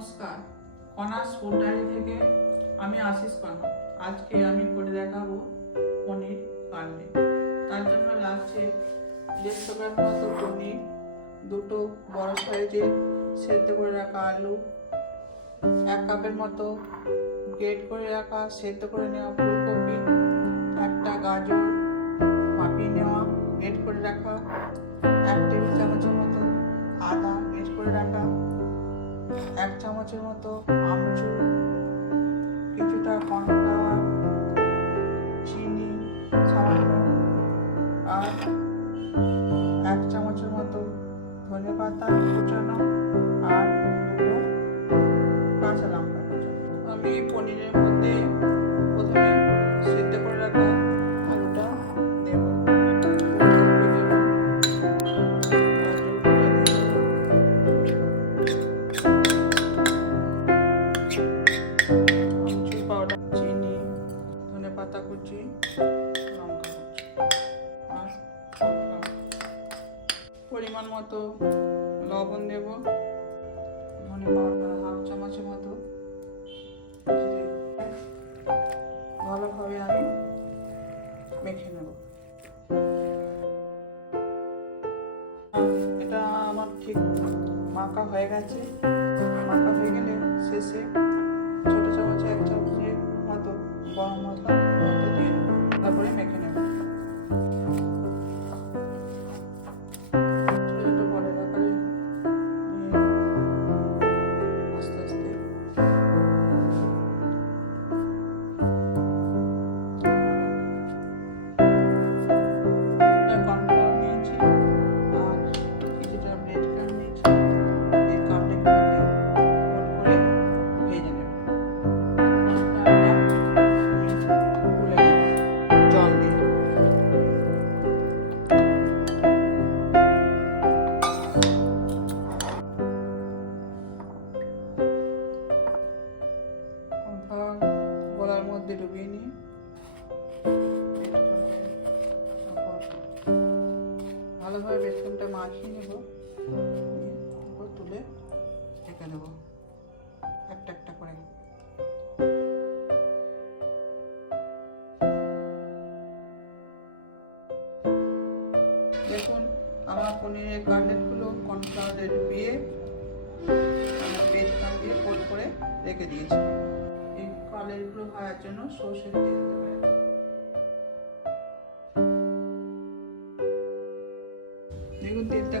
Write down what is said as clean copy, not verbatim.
নমস্কার, কণাস food diary থেকে আমি আশিস কণা। আজকে আমি করে দেখাবো পনির কাটলেট। তার জন্য লাগছে 150 গ্রাম মতো পনির, দুটো বড় সাইজের সেদ্ধ করে রাখা আলু, 1 কাপের মতো গ্রেট করে রাখা সেদ্ধ করে নেওয়া ফুলকপি, একটা গাজর মাপিয়ে নেওয়া গ্রেট করে রাখা, 1 টেবিল চামচের মতো আদা গ্রেট করে রাখা, 1 চামচের মতো আমচুর, কিছুটা কর্নফ্লাওয়ার, চিনি সামান্য, আর 1 চামচের মতো ধনে পাতা কুচানো, আর দুটো কাঁচা লঙ্কা কুচানো। আমি পনিরের মধ্যে প্রথমে সেদ্ধ করে রাখা আলুটা দেব, ফুলকপি দেব, আমচুর পাউডার, চিনি, ধনে পাতা কুচি, লঙ্কা কুচি, আর পরিমাণ মতো লবণ দেব, ধনে পাউডার 1/2 চামচের মতো, ভালোভাবে আমি মেখে নেব। এটা আমার ঠিক মাখা হয়ে গেছে। মাখা হয়ে গেলে শেষে ছোট চামচে 1 চামচের মতো গরম মশলা দিয়ে দেবো, তারপরে মেখে নেব। ছোট ছোট বলের আকারে আস্তে আস্তে কর্নফ্লাওয়ার নিয়েছি আর কিছুটা ব্রেড ক্রাম্ব নিয়েছি। এই কাটলেটগুলোকে গোল করে ভেজে নেব। তুলে নেব জল দিয়ে। কর্নফ্লাওয়ার গোলার মধ্যে ডুবিয়ে নিই, ভালোভাবে বেসনটা মাখিয়ে নেব, তারপর তুলে ঢেকে দেবো একটা একটা করে। দেখুন আমার পনিরের কাটলেটগুলো কর্নফ্লাওয়ারে ডুবিয়ে আমার ব্রেড ক্রাম্ব দিয়ে গোল করে রেখে দিয়েছি। এই কাটলেটগুলো ভাজার জন্য সরষের তেল দেবো। দেখুন তেলটা